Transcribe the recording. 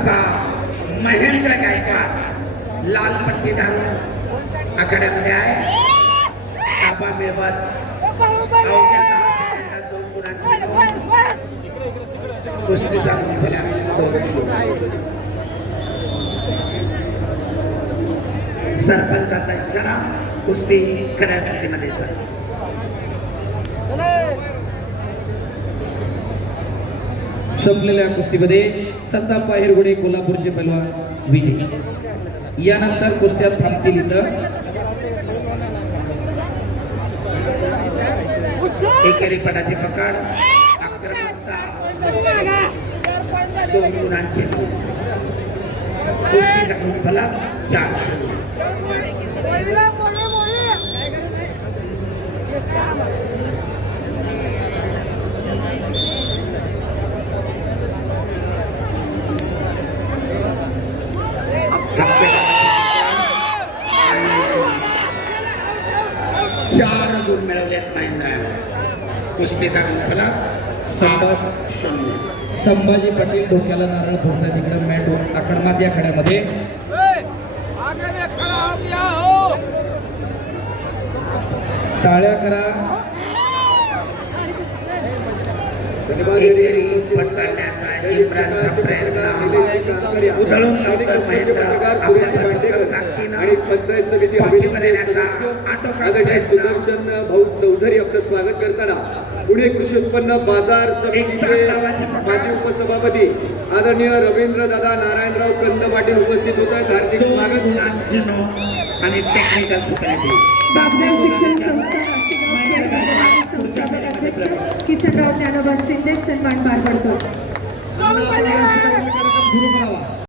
असा महेंद्र गायकवाड लाल पट्टी घालून आखाड्यामध्ये आहे. ताबा मिळवत अवघ्या 10 सेकंदात 2 गुणांची नोंद. कुस्तीचा मुकाबला 2-0. सरपंचाचा इशारा. कुस्ती करण्यासाठी सर संपलेल्या कुस्तीमध्ये संताप हिरगुडे कोल्हापूरचे पैलवान विजय. यानंतर कुस्त्या थांबतील इथं. एकेरी पटाची पकड आक्रमकता 2 गुणांची नोंद. कुस्तीचा मुकाबला 4-0. चार गुण मिळवलेत महेंद्राने. कुस्तीचा मुकाबला 7-0. संभाजी पाटील डोक्याला नारळ फोडण्यात तिकडे मॅट आकडमात या खड्यामध्ये टाळ्या करा. एकेरी पटकावण्याचा इम्रानचा प्रयत्न उधळून लावतोय महेंद्र. आपल्या ताकदीनं आणि पंचायत समिती पाठीवर सदस्य आदरणीय सुदर्शन भाऊ चौधरी आपलं स्वागत करताना पुणे कृषी उत्पन्न बाजार समितीचे माजी उपसभापती आदरणीय रवींद्र दादा नारायणराव कंद पाटील उपस्थित होत आहेत. हार्दिक स्वागत. आणि टेक्निकल सुपरिटेंडेंट बापदेव शिक्षण संस्था संस्थापक अध्यक्ष किसनराव ज्ञानोबा शिंदे सन्मान पार पडतो.